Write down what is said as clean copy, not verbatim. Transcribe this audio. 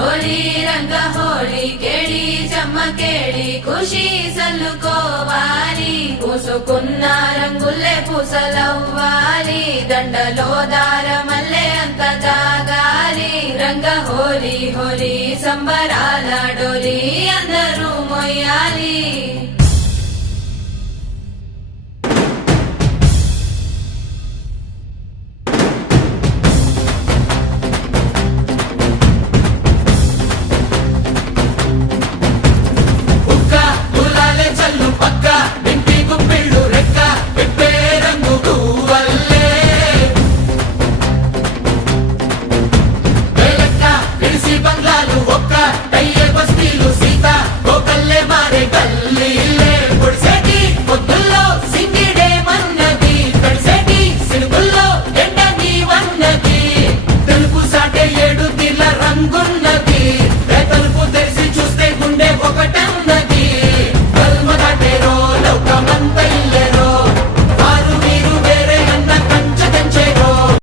హోలీ రంగ హోలీ కేళి చెమ్మ కేళి ఖుషి సల్లుకోవాలి పూసుకున్న రంగుల్లే పూసలవ్వాలి దండలో దారమల్లే అంత దాగాలి రంగ హోలీ హోలీ సంబరాల డోలి అందరూ మొయ్యాలి రంగున్న